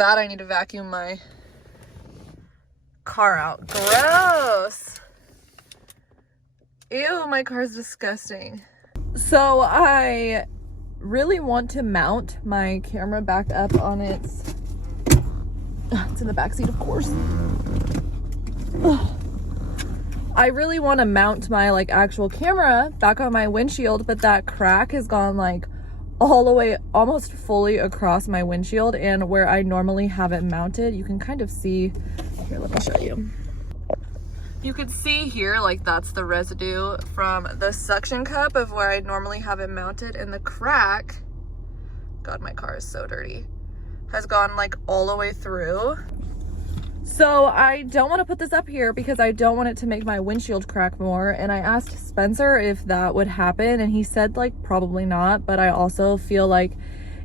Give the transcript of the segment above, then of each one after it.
bad I need to vacuum my car out. Gross. Ew, my car's disgusting. So I really want to mount my camera back up on it's in the back seat, of course. Ugh. I really want to mount my like actual camera back on my windshield, but that crack has gone like all the way almost fully across my windshield, and where I normally have it mounted, you can kind of see here. Let me show you. You can see here, like that's the residue from the suction cup of where I normally have it mounted, and the crack, God, my car is so dirty, has gone like all the way through. So I don't want to put this up here because I don't want it to make my windshield crack more. And I asked Spencer if that would happen, and he said like probably not, but I also feel like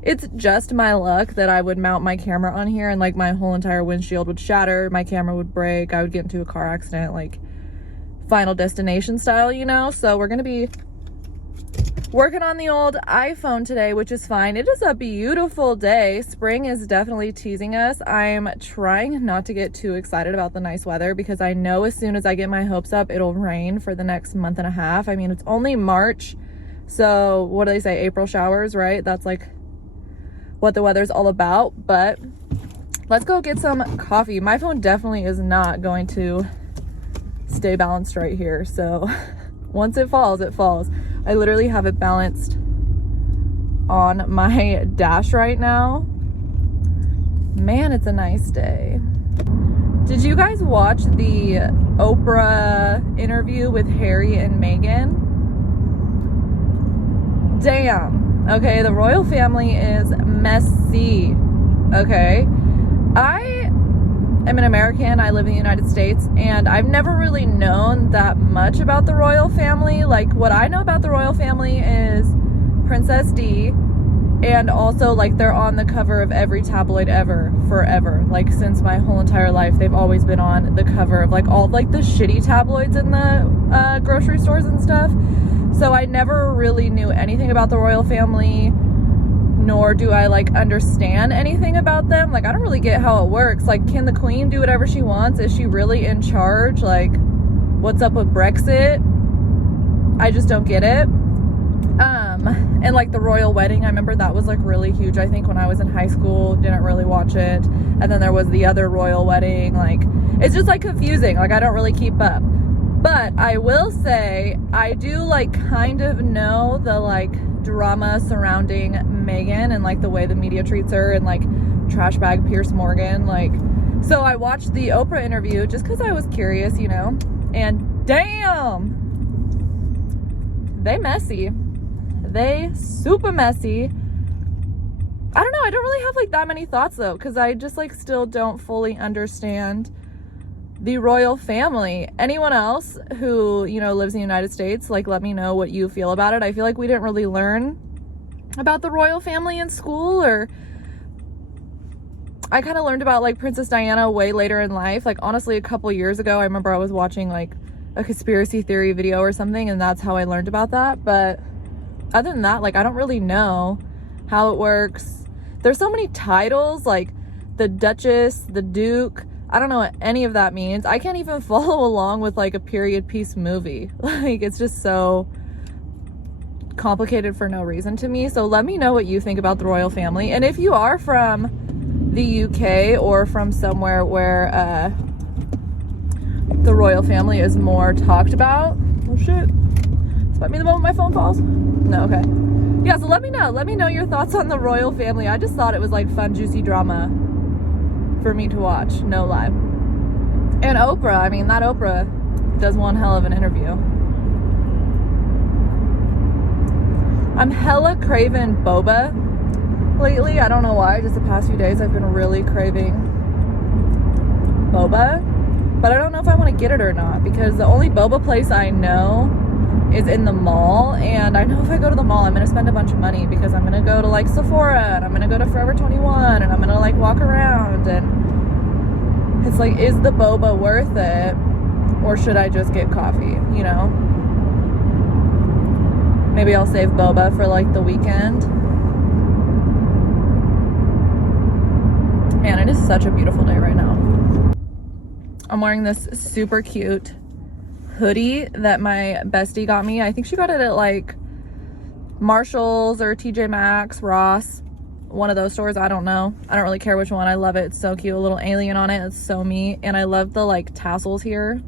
it's just my luck that I would mount my camera on here and like my whole entire windshield would shatter, my camera would break, I would get into a car accident, like Final Destination style, you know? So we're gonna be working on the old iPhone today, which is fine. It is a beautiful day. Spring is definitely teasing us. I'm trying not to get too excited about the nice weather because I know as soon as I get my hopes up, it'll rain for the next month and a half. I mean, it's only March, so what do they say? April showers, right? That's like what the weather's all about. But let's go get some coffee. My phone definitely is not going to stay balanced right here, so once it falls, it falls. I literally have it balanced on my dash right now. Man, it's a nice day. Did you guys watch the Oprah interview with Harry and Meghan? Damn. Okay, the royal family is messy. Okay. I am an American. I live in the United States, and I've never really known that much about the royal family. Like, what I know about the royal family is Princess Di, and also like they're on the cover of every tabloid ever, forever. Like since my whole entire life, they've always been on the cover of like all like the shitty tabloids in the grocery stores and stuff. So I never really knew anything about the royal family, nor do I like understand anything about them. Like, I don't really get how it works. Like, can the queen do whatever she wants? Is she really in charge? Like, what's up with Brexit? I just don't get it. And like the royal wedding, I remember that was like really huge. I think when I was in high school, didn't really watch it. And then there was the other royal wedding. Like, it's just like confusing. Like, I don't really keep up. But I will say, I do like kind of know the like drama surrounding Meghan and like the way the media treats her, and like trash bag Piers Morgan. Like, so I watched the Oprah interview just because I was curious, you know, and damn, they messy. They super messy. I don't know. I don't really have like that many thoughts though, because I just like still don't fully understand the royal family. Anyone else who, you know, lives in the United States, like, let me know what you feel about it. I feel like we didn't really learn about the royal family in school, or I kind of learned about like Princess Diana way later in life. Like, honestly, a couple years ago, I remember I was watching like a conspiracy theory video or something, and that's how I learned about that. But other than that, like, I don't really know how it works. There's so many titles, like the Duchess, the Duke. I don't know what any of that means. I can't even follow along with like a period piece movie. Like, it's just so complicated for no reason to me. So let me know what you think about the royal family. And if you are from the UK or from somewhere where the royal family is more talked about. Oh shit. Spot me the moment my phone falls. No, okay. Yeah, so let me know your thoughts on the royal family. I just thought it was like fun, juicy drama for me to watch, no lie. And Oprah, I mean, that Oprah does one hell of an interview. I'm hella craving boba lately. I don't know why, just the past few days I've been really craving boba, but I don't know if I want to get it or not, because the only boba place I know is in the mall, and I know if I go to the mall I'm gonna spend a bunch of money, because I'm gonna go to like Sephora, and I'm gonna go to Forever 21, and I'm gonna like walk around, and it's like, is the boba worth it, or should I just get coffee, you know? Maybe I'll save boba for like the weekend. Man, it is such a beautiful day right now. I'm wearing this super cute hoodie that my bestie got me. I think she got it at like Marshall's or TJ Maxx, Ross, one of those stores. I don't know. I don't really care which one. I love it. It's so cute. A little alien on it. It's so me. And I love the like tassels here.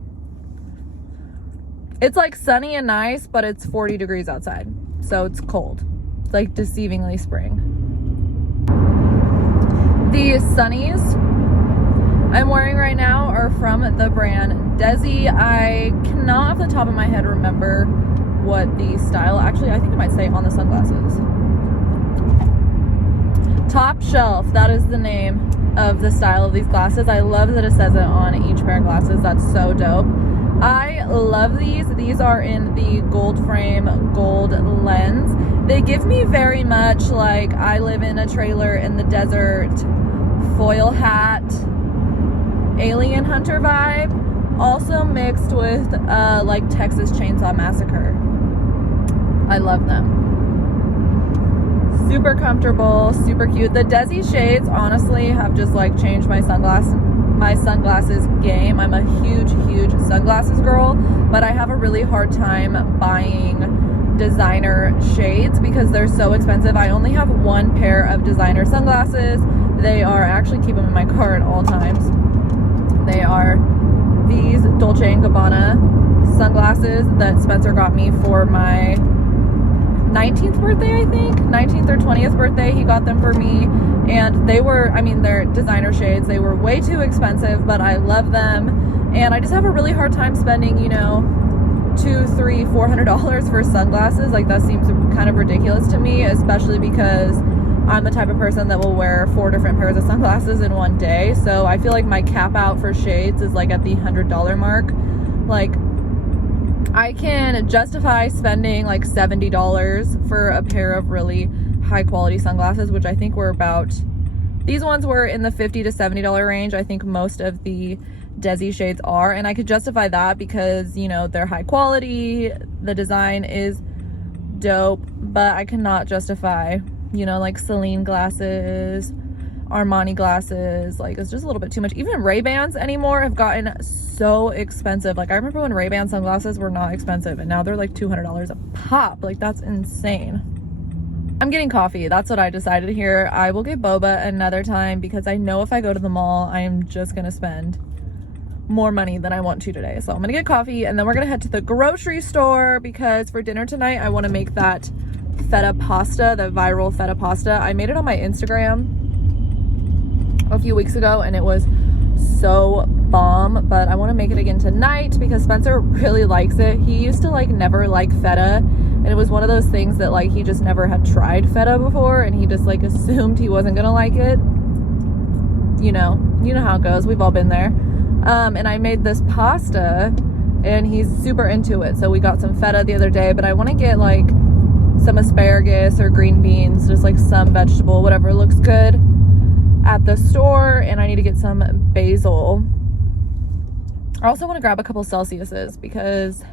It's like sunny and nice, but it's 40 degrees outside. So it's cold. It's like deceivingly spring. The sunnies I'm wearing right now are from the brand Desi. I cannot off the top of my head remember what the style, actually I think it might say on the sunglasses. Top Shelf, that is the name of the style of these glasses. I love that it says it on each pair of glasses. That's so dope. I love these. These are in the gold frame, gold lens. They give me very much like I live in a trailer in the desert, foil hat, alien hunter vibe, also mixed with like Texas Chainsaw Massacre. I love them. Super comfortable, super cute. The Desi shades honestly have just like changed my sunglasses game. I'm a huge sunglasses girl, but I have a really hard time buying designer shades because they're so expensive. I only have one pair of designer sunglasses. They are, I actually keep them in my car at all times. They are these Dolce & Gabbana sunglasses that Spencer got me for my 19th birthday, I think. 19th or 20th birthday, he got them for me. And they were, I mean, they're designer shades. They were way too expensive, but I love them. And I just have a really hard time spending, you know, $200, $300, $400 for sunglasses. Like, that seems kind of ridiculous to me, especially because I'm the type of person that will wear 4 different pairs of sunglasses in one day. So I feel like my cap out for shades is like at the $100 mark. Like, I can justify spending like $70 for a pair of really high quality sunglasses, which I think were about, these ones were in the $50 to $70 range. I think most of the Desi shades are, and I could justify that because, you know, they're high quality, the design is dope, but I cannot justify, you know, like Celine glasses, Armani glasses. Like, it's just a little bit too much. Even Ray-Bans anymore have gotten so expensive. Like, I remember when Ray-Ban sunglasses were not expensive, and now they're like $200 a pop. Like, that's insane. I'm getting coffee. That's what I decided here. I will get boba another time because I know if I go to the mall, I am just gonna spend more money than I want to today. So I'm gonna get coffee, and then we're gonna head to the grocery store because for dinner tonight I want to make that feta pasta, the viral feta pasta. I made it on my Instagram a few weeks ago and it was so bomb, but I want to make it again tonight because Spencer really likes it. He used to like never like feta, and it was one of those things that like he just never had tried feta before, and he just like assumed he wasn't gonna like it. You know how it goes. We've all been there. And I made this pasta and he's super into it. So we got some feta the other day, but I want to get like some asparagus or green beans, just like some vegetable, whatever looks good at the store. And I need to get some basil. I also want to grab a couple Celsiuses because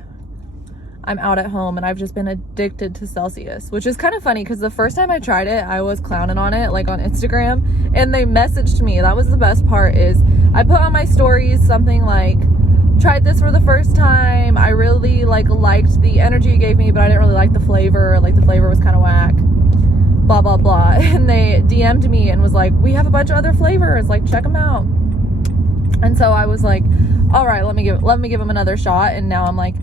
I'm out at home and I've just been addicted to Celsius, which is kind of funny because the first time I tried it, I was clowning on it like on Instagram, and they messaged me. That was the best part, is I put on my stories something like, tried this for the first time. I really liked the energy it gave me, but I didn't really like the flavor. Like, the flavor was kind of whack, blah, blah, blah. And they DM'd me and was like, we have a bunch of other flavors, like, check them out. And so I was like, all right, let me give them another shot. And now I'm like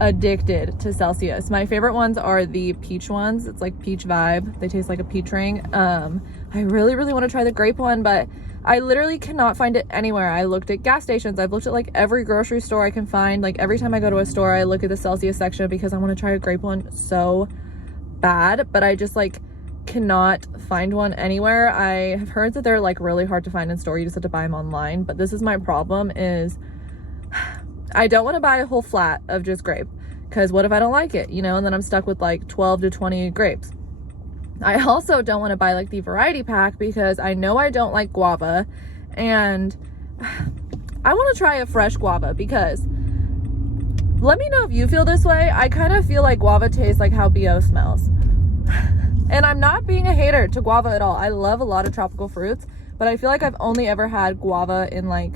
addicted to Celsius. My favorite ones are the peach ones. It's like peach vibe. They taste like a peach ring. I really want to try the grape one, but I literally cannot find it anywhere. I looked at gas stations. I've looked at like every grocery store I can find. Like, every time I go to a store, I look at the Celsius section because I want to try a grape one so bad, but I just like cannot find one anywhere. I have heard that they're like really hard to find in store. You just have to buy them online. But this is my problem, is I don't want to buy a whole flat of just grape, because what if I don't like it, you know, and then I'm stuck with like 12 to 20 grapes. I also don't want to buy like the variety pack because I know I don't like guava, and I want to try a fresh guava, because let me know if you feel this way. I kind of feel like guava tastes like how BO smells. And I'm not being a hater to guava at all. I love a lot of tropical fruits, but I feel like I've only ever had guava in like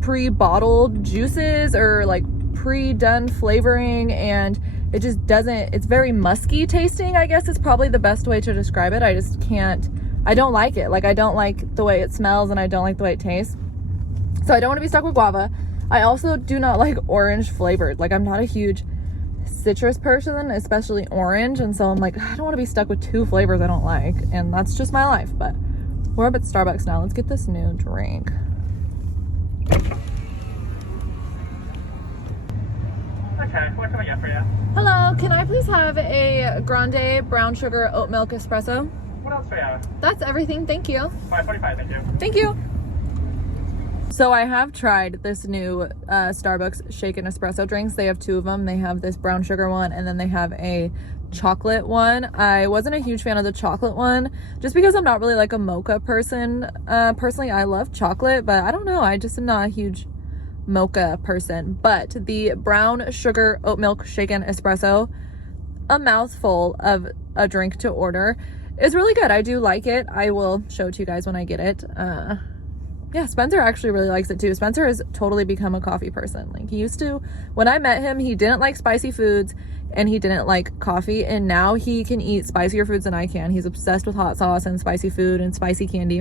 pre-bottled juices or like pre-done flavoring, and it just doesn't, it's very musky tasting, I guess is probably the best way to describe it. I just can't, I don't like it. Like, I don't like the way it smells and I don't like the way it tastes. So I don't want to be stuck with guava. I also do not like orange flavored. Like, I'm not a huge citrus person, especially orange, and so I'm like, I don't want to be stuck with two flavors I don't like, and that's just my life. But we're up at Starbucks now. Let's get this new drink. Okay, what can I get for you? Hello, can I please have a grande brown sugar oat milk espresso? What else for you? That's everything, thank you. $5.45, thank you. Thank you. So I have tried this new Starbucks shaken espresso drinks. They have two of them. They have this brown sugar one, and then they have a chocolate one. I wasn't a huge fan of the chocolate one just because I'm not really like a mocha person. Personally, I love chocolate, but I don't know. I just am not a huge mocha person. But the brown sugar oat milk shaken espresso, a mouthful of a drink to order, is really good. I do like it. I will show it to you guys when I get it. Yeah, Spencer actually really likes it too. Spencer has totally become a coffee person. Like, he used to, when I met him, he didn't like spicy foods and he didn't like coffee, and now he can eat spicier foods than I can. He's obsessed with hot sauce and spicy food and spicy candy.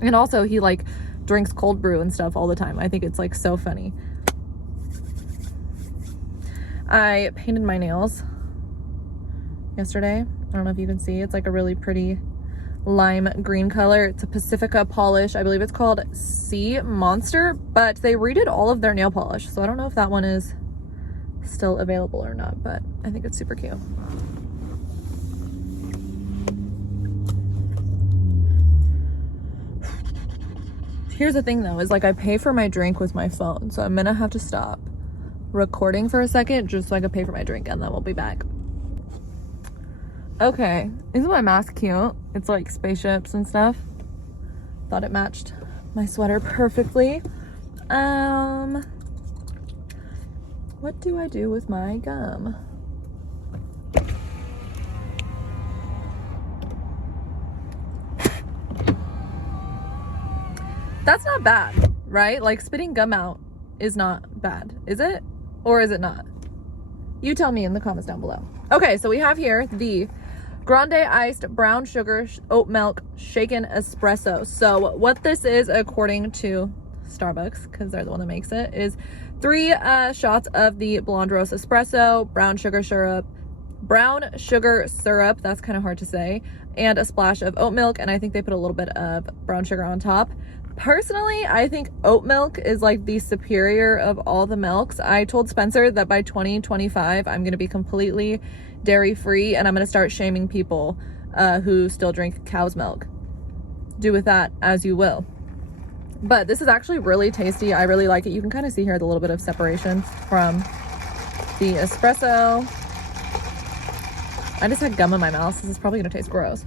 And also he like drinks cold brew and stuff all the time. I think it's like so funny. I painted my nails yesterday. I don't know if you can see. It's like a really pretty lime green color. It's a Pacifica polish. I believe it's called Sea Monster, but they redid all of their nail polish, so I don't know if that one is still available or not, but I think it's super cute. Here's the thing though, is like I pay for my drink with my phone, so I'm gonna have to stop recording for a second just so I can pay for my drink, and then we'll be back. Okay, isn't my mask cute? It's like spaceships and stuff. Thought it matched my sweater perfectly. What do I do with my gum? That's not bad, right? Like, spitting gum out is not bad, is it? Or is it not? You tell me in the comments down below. Okay, so we have here the Grande iced brown sugar oat milk shaken espresso. So what this is, according to Starbucks, because they're the one that makes it, is 3 shots of the blonde roast espresso, brown sugar syrup, that's kind of hard to say, and a splash of oat milk, and I think they put a little bit of brown sugar on top. Personally, I think oat milk is like the superior of all the milks. I told Spencer that by 2025, I'm going to be completely dairy free, and I'm going to start shaming people who still drink cow's milk. Do with that as you will. But this is actually really tasty. I really like it. You can kind of see here the little bit of separation from the espresso. I just had gum in my mouth. This is probably going to taste gross.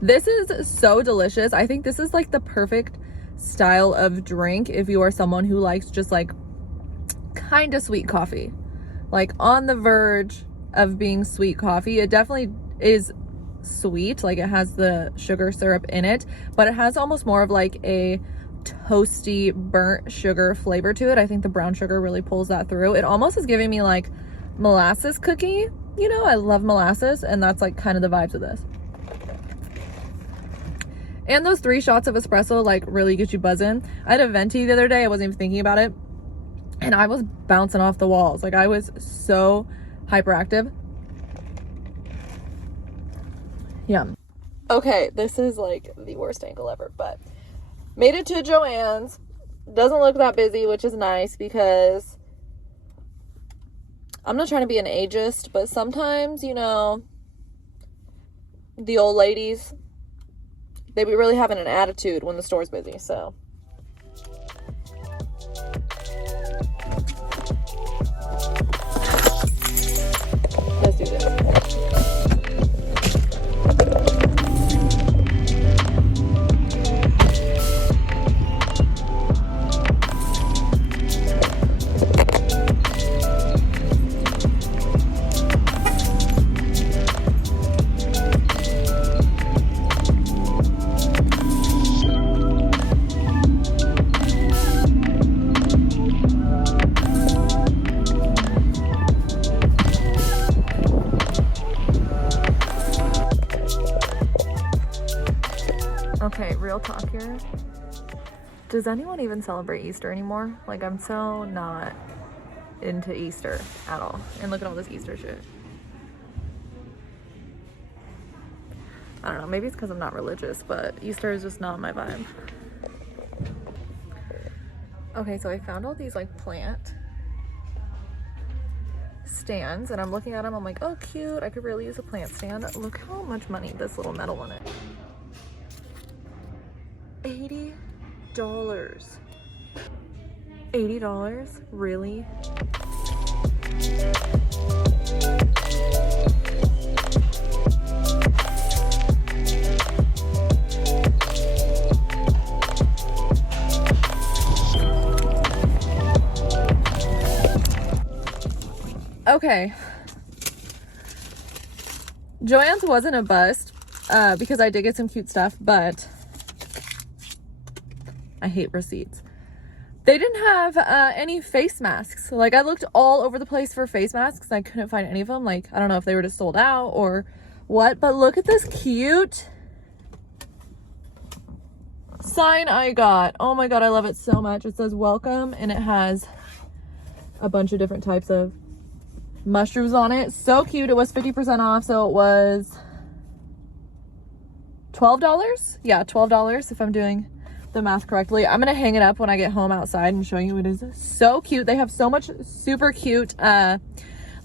This is so delicious. I think this is like the perfect style of drink if you are someone who likes just like kind of sweet coffee, like on the verge of being sweet coffee. It definitely is sweet, like it has the sugar syrup in it, but it has almost more of like a toasty burnt sugar flavor to it. I think the brown sugar really pulls that through. It almost is giving me like molasses cookie. You know, I love molasses, and that's like kind of the vibes of this. And those 3 shots of espresso like really get you buzzing. I had a venti the other day. I wasn't even thinking about it, and I was bouncing off the walls. Like, I was so hyperactive. Yum. Okay, this is like the worst angle ever, but made it to Joann's. Doesn't look that busy, which is nice because I'm not trying to be an ageist, but sometimes, you know, the old ladies, they be really having an attitude when the store's busy, so. Let's do this. Okay, real talk here. Does anyone even celebrate Easter anymore? Like, I'm so not into Easter at all. And look at all this Easter shit. I don't know, maybe it's because I'm not religious, but Easter is just not my vibe. Okay, so I found all these like plant stands and I'm looking at them, I'm like, oh cute, I could really use a plant stand. Look how much money this little metal one is. $80. $80? Really? Okay. Joann's wasn't a bust because I did get some cute stuff, but I hate receipts. They didn't have any face masks. Like, I looked all over the place for face masks. I couldn't find any of them. Like, I don't know if they were just sold out or what, but look at this cute sign I got. Oh my God, I love it so much. It says welcome and it has a bunch of different types of mushrooms on it. So cute. It was 50% off, so it was $12. Yeah, $12 if I'm doing the math correctly. I'm gonna hang it up when I get home outside and show you. It is so cute. They have so much super cute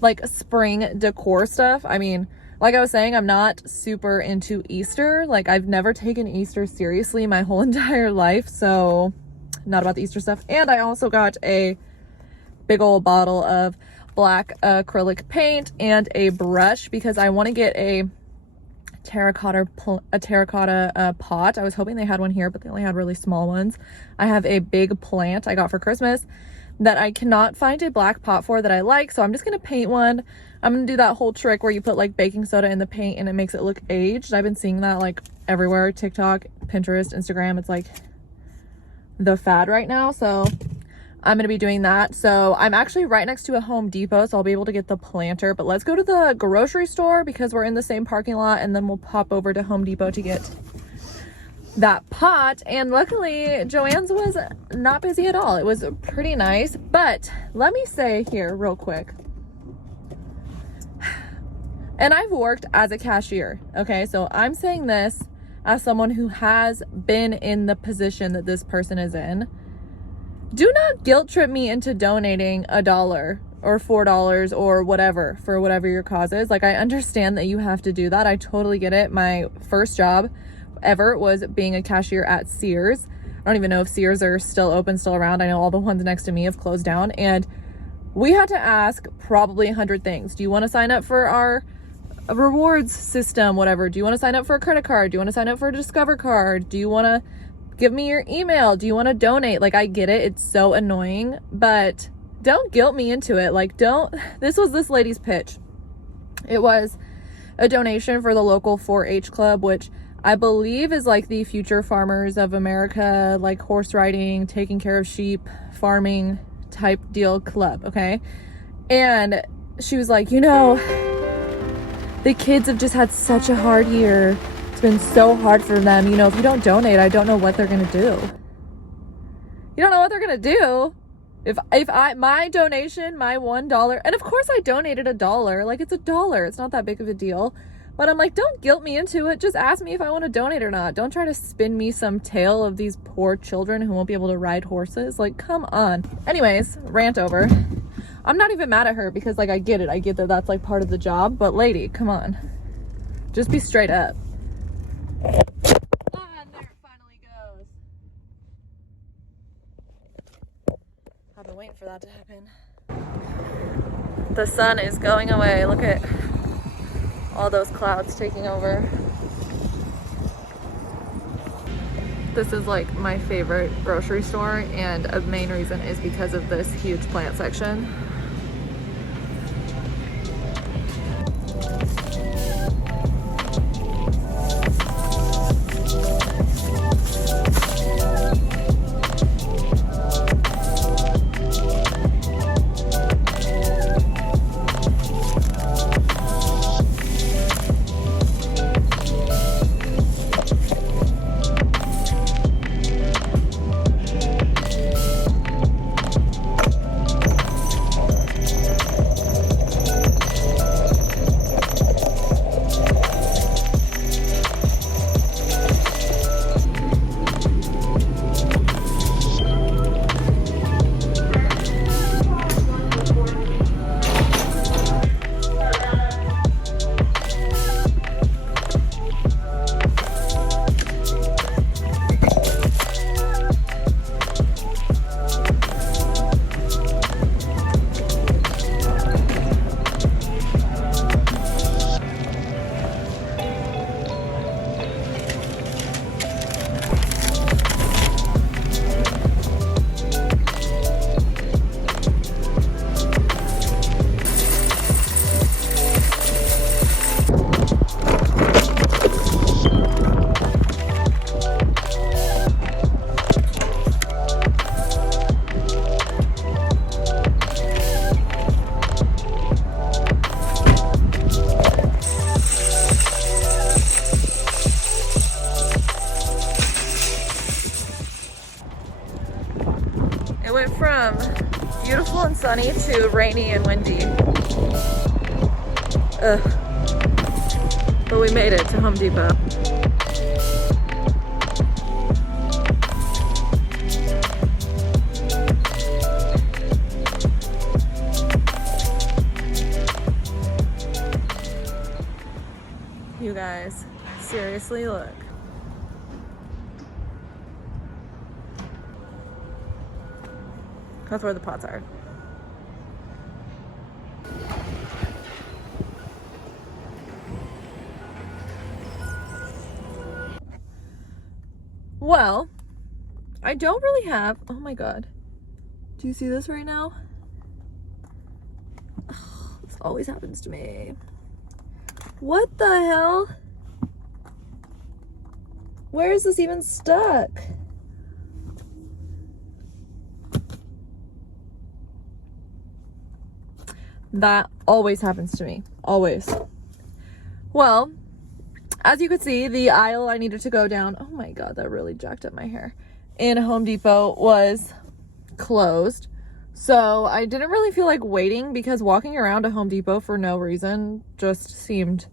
like spring decor stuff. I mean, like I was saying, I'm not super into Easter. Like, I've never taken Easter seriously my whole entire life, so not about the Easter stuff. And I also got a big old bottle of black acrylic paint and a brush because I want to get a terracotta pot. I was hoping they had one here, but they only had really small ones. I have a big plant I got for Christmas that I cannot find a black pot for that I like, so I'm just gonna paint one. I'm gonna do that whole trick where you put like baking soda in the paint and it makes it look aged. I've been seeing that like everywhere, TikTok, Pinterest, Instagram. It's like the fad right now, so I'm gonna be doing that. So I'm actually right next to a Home Depot, so I'll be able to get the planter. But let's go to the grocery store because we're in the same parking lot, and then we'll pop over to Home Depot to get that pot. And luckily Joann's was not busy at all. It was pretty nice. But let me say here real quick, and I've worked as a cashier, okay? So I'm saying this as someone who has been in the position that this person is in. Do not guilt trip me into donating $1 or $4 or whatever for whatever your cause is. Like, I understand that you have to do that. I totally get it. My first job ever was being a cashier at Sears. I don't even know if Sears are still open, still around. I know all the ones next to me have closed down, and we had to ask probably 100 things. Do you want to sign up for our rewards system, whatever? Do you want to sign up for a credit card? Do you want to sign up for a Discover card? Do you want to give me your email? Do you want to donate? Like, I get it. It's so annoying, but don't guilt me into it. Like, don't. This was this lady's pitch. It was a donation for the local 4-H club, which I believe is like the Future Farmers of America, like horse riding, taking care of sheep, farming type deal club. Okay. And she was like, you know, the kids have just had such a hard year. It's been so hard for them. You know, if you don't donate, I don't know what they're going to do. You don't know what they're going to do. If my donation, my $1, and of course I donated $1, like it's $1. It's not that big of a deal. But I'm like, don't guilt me into it. Just ask me if I want to donate or not. Don't try to spin me some tale of these poor children who won't be able to ride horses. Like, come on. Anyways, rant over. I'm not even mad at her because, like, I get it. I get that that's like part of the job. But lady, come on. Just be straight up. And there it finally goes. I've been waiting for that to happen. The sun is going away. Look at all those clouds taking over. This is like my favorite grocery store, and a main reason is because of this huge plant section. beautiful and sunny to rainy and windy. Ugh. But we made it to Home Depot. You guys, seriously, look. That's where the pots are. Well, I don't really have, oh my God. Do you see this right now? Ugh, this always happens to me. What the hell? Where is this even stuck? That always happens to me. Always. Well, as you could see, the aisle I needed to go down, oh my God, that really jacked up my hair, in Home Depot was closed. So I didn't really feel like waiting because walking around a Home Depot for no reason just seemed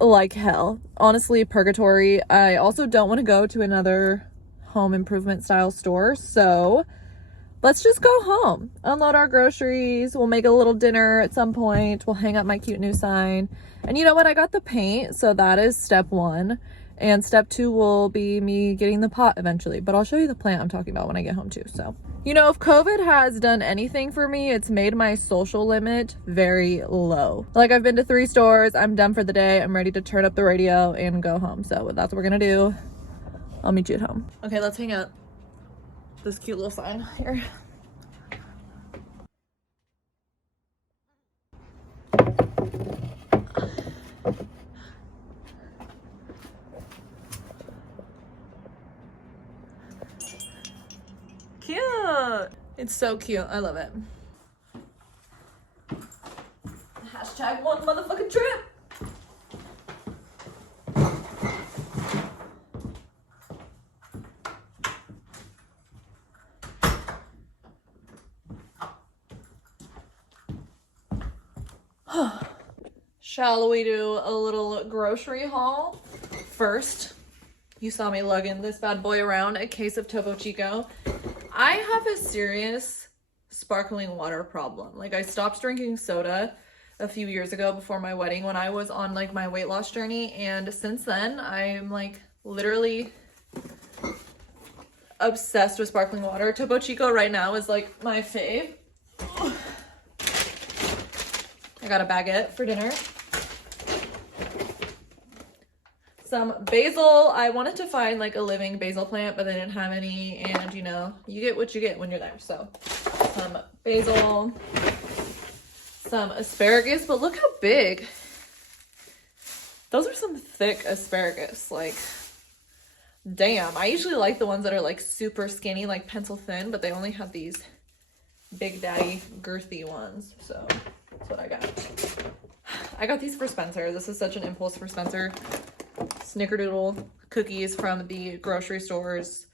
like hell. Honestly, purgatory. I also don't want to go to another home improvement style store. So let's just go home, unload our groceries. We'll make a little dinner at some point. We'll hang up my cute new sign. And you know what? I got the paint. So that is step 1. And step 2 will be me getting the pot eventually. But I'll show you the plant I'm talking about when I get home too. So, you know, if COVID has done anything for me, it's made my social limit very low. Like, I've been to 3 stores. I'm done for the day. I'm ready to turn up the radio and go home. So that's what we're going to do. I'll meet you at home. Okay, let's hang up this cute little sign here. Cute. It's so cute. I love it. Hashtag one motherfucking trip. Shall we do a little grocery haul? First, you saw me lugging this bad boy around, a case of Topo Chico. I have a serious sparkling water problem. Like, I stopped drinking soda a few years ago before my wedding when I was on like my weight loss journey, and since then I'm like literally obsessed with sparkling water. Topo Chico right now is like my fave. I got a baguette for dinner. Some basil. I wanted to find like a living basil plant, but they didn't have any, and you know, you get what you get when you're there. So some basil, some asparagus, but look how big. Those are some thick asparagus. Like, damn. I usually like the ones that are like super skinny, like pencil thin, but they only have these big daddy girthy ones. So that's what I got. I got these for Spencer. This is such an impulse for Spencer. Snickerdoodle cookies from the grocery store's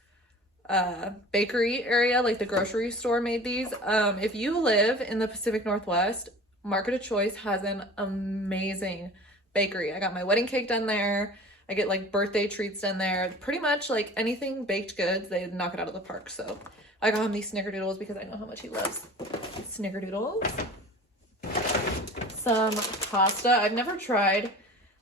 bakery area. Like, the grocery store made these. If you live in the Pacific Northwest, Market of Choice has an amazing bakery. I got my wedding cake done there. I get like birthday treats done there. Pretty much like anything baked goods, they knock it out of the park. So I got him these Snickerdoodles because I know how much he loves Snickerdoodles. Some pasta. I've never tried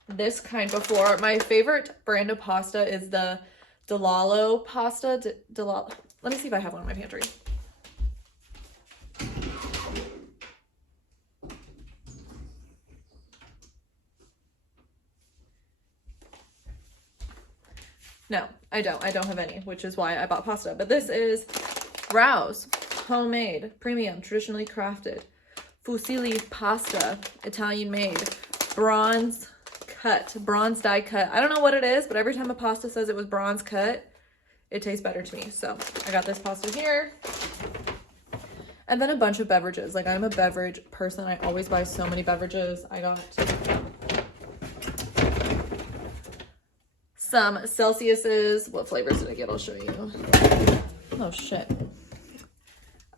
this kind before. My favorite brand of pasta is the Delalo pasta. Delalo. Let me see if I have one in my pantry. No, I don't. I don't have any, which is why I bought pasta. But this is Rouse, homemade, premium, traditionally crafted, fusilli pasta, Italian made, bronze die cut. I don't know what it is, but every time a pasta says it was bronze cut, it tastes better to me. So I got this pasta here. And then a bunch of beverages. Like, I'm a beverage person. I always buy so many beverages. I got some Celsius's. What flavors did I get? I'll show you. Oh shit.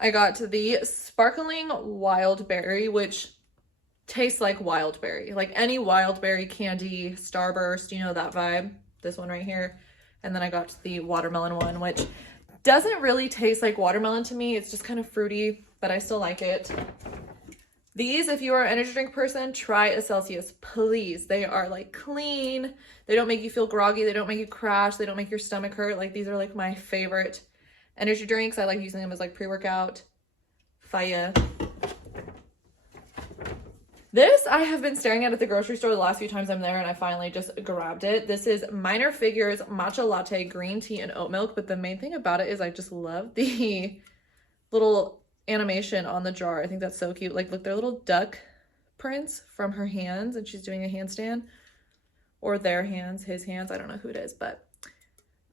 I got the sparkling wild berry, which tastes like wild berry, like any wild berry candy, Starburst, you know, that vibe. This one right here. And then I got the watermelon one, which doesn't really taste like watermelon to me. It's just kind of fruity, but I still like it. These, if you are an energy drink person, try a Celsius, please. They are like clean. They don't make you feel groggy. They don't make you crash. They don't make your stomach hurt. Like, these are like my favorite energy drinks. I like using them as like pre-workout. Fire. This I have been staring at the grocery store the last few times I'm there, and I finally just grabbed it. This is Minor Figures Matcha Latte Green Tea and Oat Milk, but the main thing about it is I just love the little animation on the jar. I think that's so cute. Like, look, they're little duck prints from her hands, and she's doing a handstand. Or their hands, his hands, I don't know who it is, but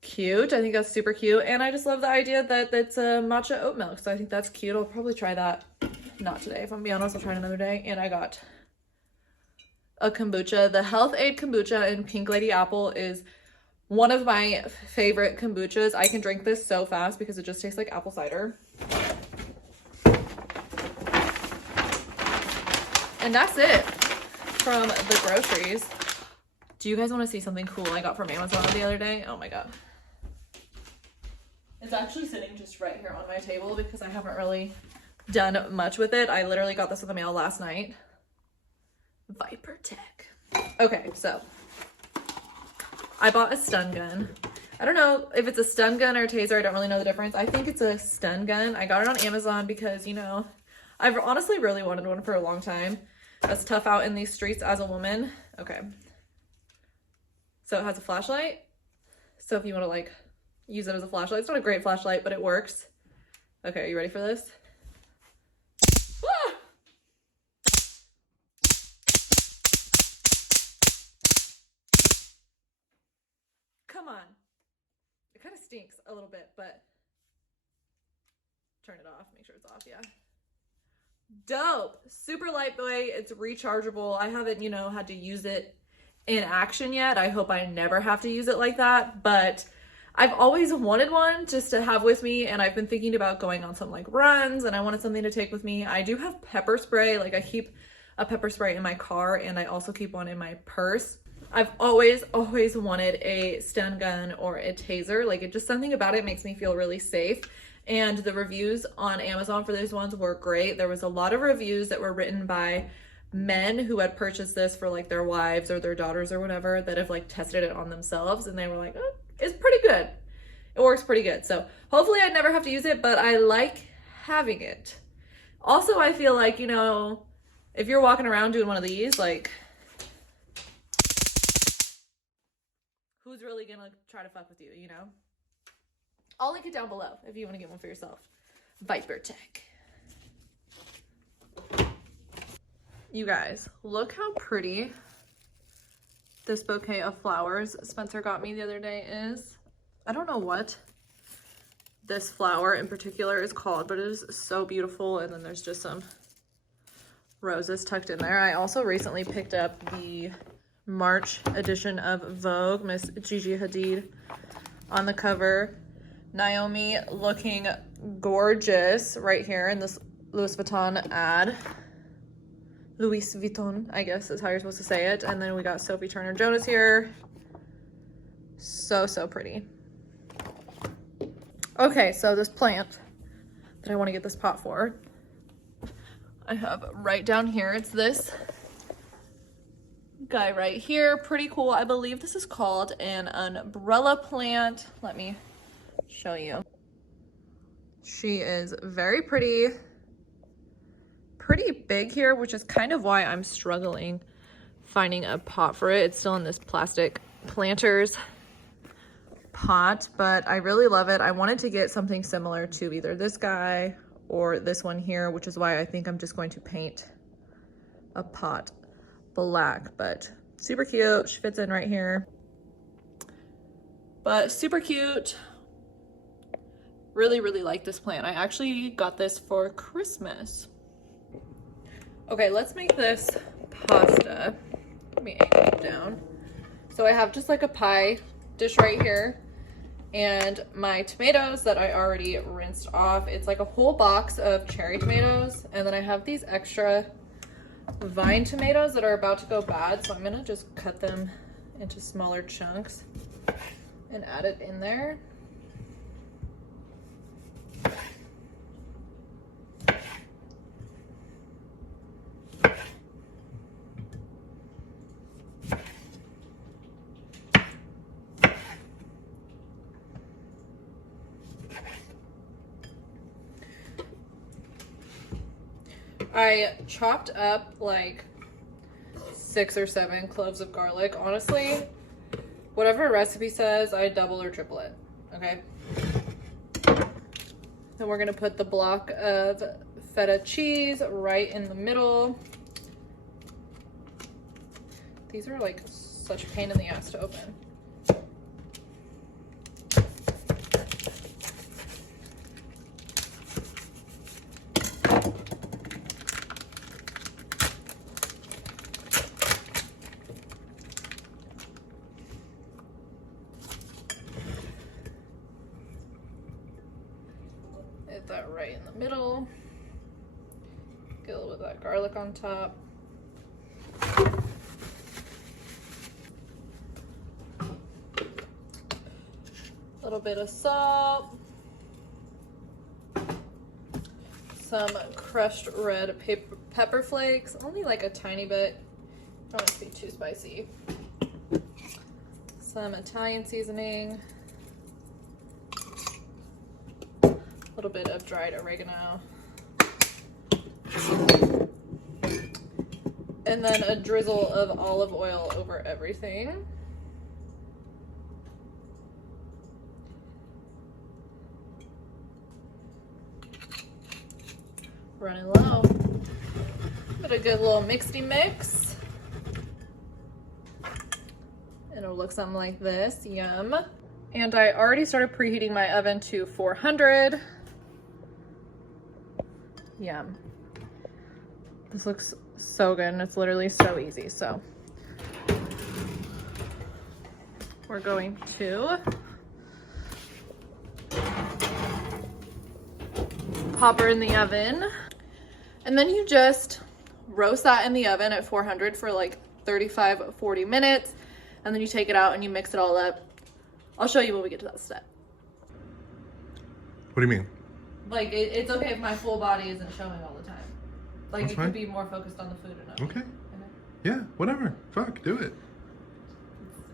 cute. I think that's super cute, and I just love the idea that it's a matcha oat milk, so I think that's cute. I'll probably try that. Not today, if I'm being honest. I'll try it another day. And I got a kombucha. The Health Aid kombucha in Pink Lady Apple is one of my favorite kombuchas. I can drink this so fast because it just tastes like apple cider. And that's it from the groceries. Do you guys want to see something cool I got from Amazon the other day? Oh my god. It's actually sitting just right here on my table because I haven't really done much with it. I literally got this in the mail last night. Viper Tech. Okay, so I bought a stun gun. I don't know if it's a stun gun or a taser. I don't really know the difference. I think it's a stun gun. I got it on Amazon because, you know, I've honestly really wanted one for a long time. That's tough out in these streets as a woman. Okay. So it has a flashlight. So if you want to like use it as a flashlight, it's not a great flashlight, but it works. Okay, are you ready for this? Ah! Come on. It kind of stinks a little bit, but turn it off. Make sure it's off, yeah. Dope. Super lightweight. It's rechargeable. I haven't, you know, had to use it in action yet. I hope I never have to use it like that, but I've always wanted one just to have with me, and I've been thinking about going on some like runs, and I wanted something to take with me. I do have pepper spray. Like, I keep a pepper spray in my car, and I also keep one in my purse. I've always wanted a stun gun or a taser. Like, it just, something about it makes me feel really safe. And the reviews on Amazon for these ones were great. There was a lot of reviews that were written by men who had purchased this for like their wives or their daughters or whatever, that have like tested it on themselves, and they were like, oh, it's pretty good. It works pretty good. So hopefully I never have to use it, but I like having it. Also, I feel like, you know, if you're walking around doing one of these, like, who's really gonna try to fuck with you, you know? I'll link it down below if you want to get one for yourself. Viper Tech. You guys, look how pretty this bouquet of flowers Spencer got me the other day is. I don't know what this flower in particular is called, but it is so beautiful. And then there's just some roses tucked in there. I also recently picked up the March edition of Vogue, Miss Gigi Hadid on the cover. Naomi looking gorgeous right here in this Louis Vuitton ad. Louis Vuitton, I guess is how you're supposed to say it. And then we got Sophie Turner-Jonas here. So, so pretty. Okay, so this plant that I want to get this pot for, I have right down here. It's this guy right here. Pretty cool. I believe this is called an umbrella plant. Let me show you. She is very pretty big here, which is kind of why I'm struggling finding a pot for it. It's still in this plastic planters pot, but I really love it. I wanted to get something similar to either this guy or this one here, which is why I think I'm just going to paint a pot black, but super cute. She fits in right here, but super cute. Really, really like this plant. I actually got this for Christmas. Okay, let's make this pasta. Let me angle it down. So I have just like a pie dish right here, and my tomatoes that I already rinsed off. It's like a whole box of cherry tomatoes, and then I have these extra vine tomatoes that are about to go bad, so I'm gonna just cut them into smaller chunks and add it in there. I chopped up like 6 or 7 cloves of garlic. Honestly, whatever recipe says, I double or triple it. Okay. Then we're gonna put the block of feta cheese right in the middle. These are like such a pain in the ass to open. Hit that right in the middle. Get a little bit of that garlic on top. A little bit of salt. Some crushed red pepper flakes, only like a tiny bit. Don't want it to be too spicy. Some Italian seasoning. A little bit of dried oregano. And then a drizzle of olive oil over everything. Running low. Put a good little mixy mix. And it'll look something like this. Yum. And I already started preheating my oven to 400. Yum. This looks so good, and it's literally so easy. So we're going to pop her in the oven. And then you just roast that in the oven at 400 for like 35-40 minutes. And then you take it out and you mix it all up. I'll show you when we get to that step. What do you mean? Like, it's okay if my full body isn't showing all the time. Like, That's you fine. could be more focused on the food or not. Okay. Yeah, whatever. Fuck, do it.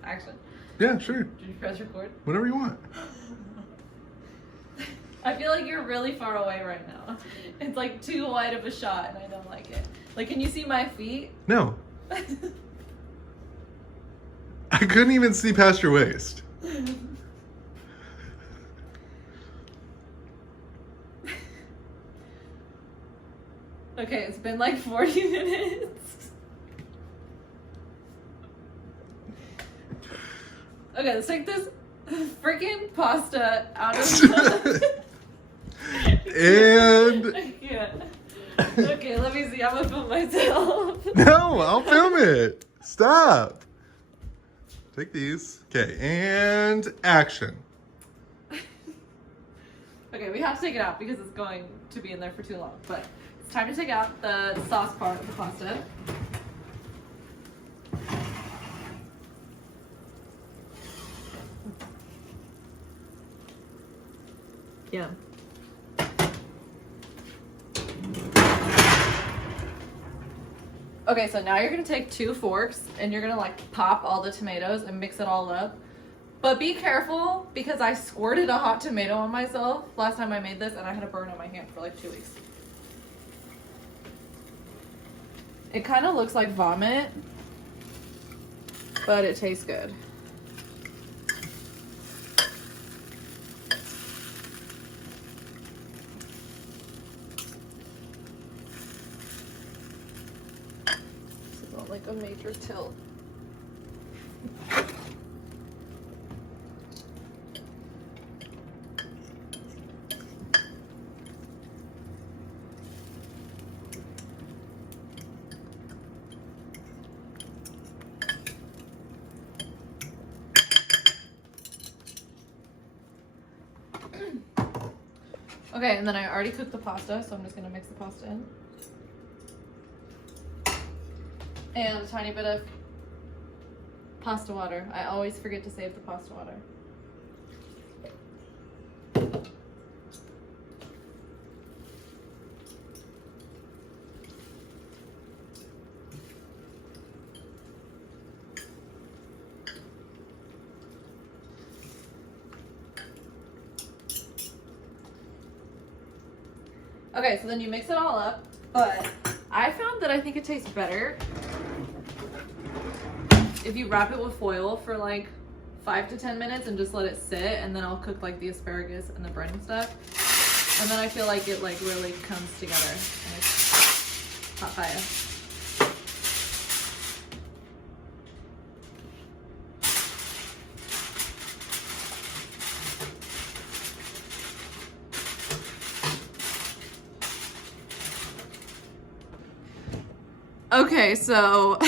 Action. Yeah, sure. Did you press record? Whatever you want. I feel like you're really far away right now. It's like too wide of a shot and I don't like it. Like, can you see my feet? No. I couldn't even see past your waist. Okay, it's been like 40 minutes. Okay, let's take this freaking pasta out of the... And... I can't. Okay, let me see. I'm gonna film myself. No, I'll film it. Stop. Take these. Okay, and action. Okay, we have to take it out because it's going to be in there for too long. But it's time to take out the sauce part of the pasta. Yeah. Okay, so now you're gonna take 2 forks and you're gonna like pop all the tomatoes and mix it all up. But be careful because I squirted a hot tomato on myself last time I made this and I had a burn on my hand for like 2 weeks. It kind of looks like vomit, but it tastes good. Like a major tilt. Okay, and then I already cooked the pasta, so I'm just gonna mix the pasta in. And a tiny bit of pasta water. I always forget to save the pasta water. Okay, so then you mix it all up, but I found that I think it tastes better if you wrap it with foil for like 5 to 10 minutes and just let it sit, and then I'll cook like the asparagus and the bread and stuff. And then I feel like it like really comes together and it's hot fire. Okay, so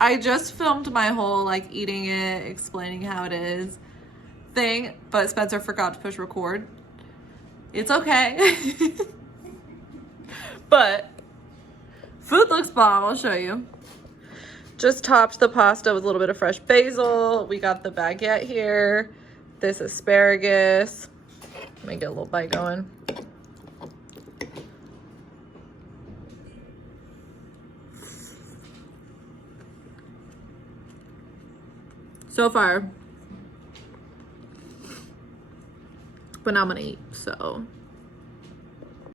I just filmed my whole like eating it, explaining how it is thing, but Spencer forgot to push record. It's okay. But food looks bomb, I'll show you. Just topped the pasta with a little bit of fresh basil. We got the baguette here, this asparagus. Let me get a little bite going. So far, but now I'm gonna eat, so